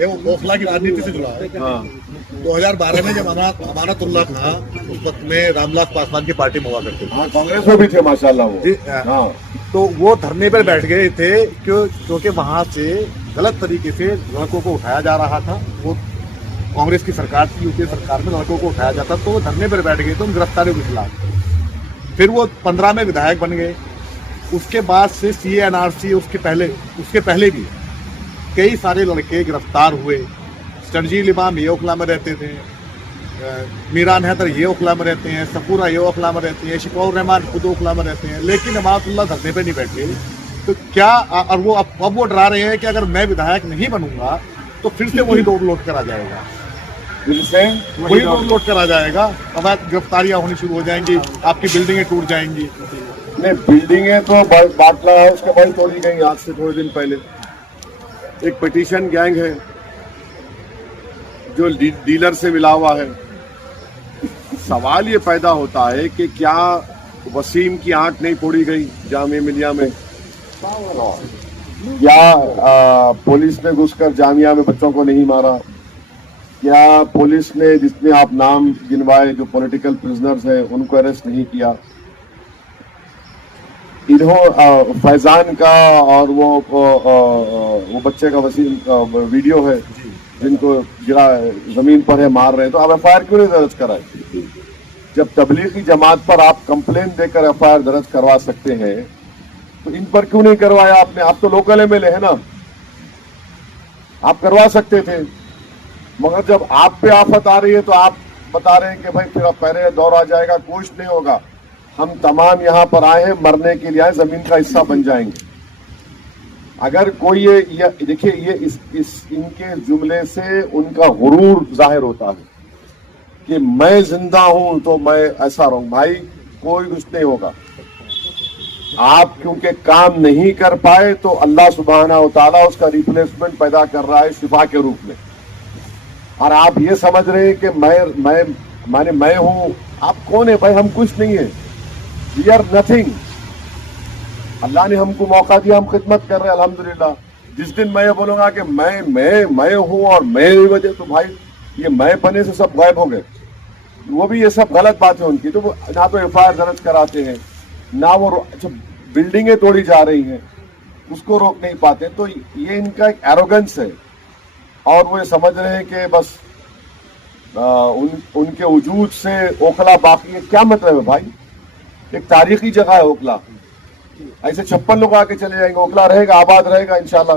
ये वो ओखला की राजनीति से जुड़ा है। 2012 में जब अमानतुल्लाह था उस वक्त में रामविलास पासवान की पार्टी में हुआ करती थी। हाँ, कांग्रेस में भी थे माशाल्लाह वो। जी, हाँ, तो वो धरने पर बैठ गए थे क्योंकि वहां से गलत तरीके से लड़कों को उठाया जा रहा था। वो कांग्रेस की सरकार थी, यूपीए सरकार में लड़कों को उठाया जाता, तो वो धरने पर बैठ गए थे उन गिरफ्तारियों के खिलाफ। फिर वो 15 में विधायक बन गए। उसके बाद से सीए एनआरसी उसके पहले भी कई सारे लड़के गिरफ्तार हुए। शर्जील इमाम ये ओखला में रहते थे, मीरान हैदर ये ओखला में रहते हैं, सफूरा ये ओखला में रहते हैं, शिकौर रहमान खुद ओखला में रहते हैं, लेकिन अमानतुल्लाह धरने पे नहीं बैठे। तो क्या और वो अब वो डरा रहे हैं कि अगर मैं विधायक नहीं बनूंगा तो फिर से वही लोड करा जाएगा, दिल से वही लोड करा जाएगा, अवैध गिरफ्तारियां होनी शुरू हो जाएंगी, आपकी बिल्डिंगें टूट जाएंगी। नहीं, बिल्डिंगें तो बाटला है उसके बाद तोड़ी गई आज से थोड़े दिन पहले। एक पिटीशन गैंग है जो डीलर से मिला हुआ है। सवाल ये पैदा होता है कि क्या वसीम की आंख नहीं तोड़ी गई जामिया मिलिया में? क्या पुलिस ने घुसकर जामिया में बच्चों को नहीं मारा? क्या पुलिस ने जितने आप नाम गिनवाए जो पॉलिटिकल प्रिजनर्स हैं उनको अरेस्ट नहीं किया? फैजान का और वो बच्चे का वसीम का वीडियो है जिनको गिरा जमीन पर है, मार रहे हैं, तो आप एफआईआर क्यों नहीं दर्ज कराए? जब तबलीगी जमात पर आप कंप्लेन देकर एफआईआर दर्ज करवा सकते हैं तो इन पर क्यों नहीं करवाया आपने? आप तो लोकल एमएलए है ना, आप करवा सकते थे। मगर जब आप पे आफत आ रही है तो आप बता रहे हैं कि भाई फिर अब पहले दौर आ जाएगा, कुछ नहीं होगा, हम तमाम यहाँ पर आए हैं मरने के लिए, आए जमीन का हिस्सा बन जाएंगे। अगर कोई ये देखिए, ये इनके जुमले से उनका गुरूर जाहिर होता है कि मैं जिंदा हूं तो मैं ऐसा रहूं। भाई कोई कुछ नहीं होगा। आप क्योंकि काम नहीं कर पाए तो अल्लाह सुब्हाना व तआला उसका रिप्लेसमेंट पैदा कर रहा है शिफा के रूप में। और आप ये समझ रहे हैं कि मैं हूं। आप कौन है भाई? हम कुछ नहीं है, वी आर नथिंग। अल्लाह ने हमको मौका दिया, हम खिदमत कर रहे हैं अल्हम्दुलिल्लाह। जिस दिन मैं ये बोलूंगा कि मैं हूं और मेरी वजह, तो भाई ये मैं पने से सब गायब हो गए। वो भी ये सब गलत बात है उनकी। तो वो ना तो एफआईआर दर्ज कराते हैं, ना वो जो बिल्डिंगें तोड़ी जा रही हैं उसको रोक नहीं पाते। तो ये इनका एक एरोगेंस है और वो ये समझ रहे हैं कि बस उनके वजूद से ओखला बाकी है। क्या मतलब है भाई? एक तारीखी जगह है ओखला, ऐसे 56 लोग आके चले जाएंगे, ओखला रहेगा, आबाद रहेगा इंशाल्लाह।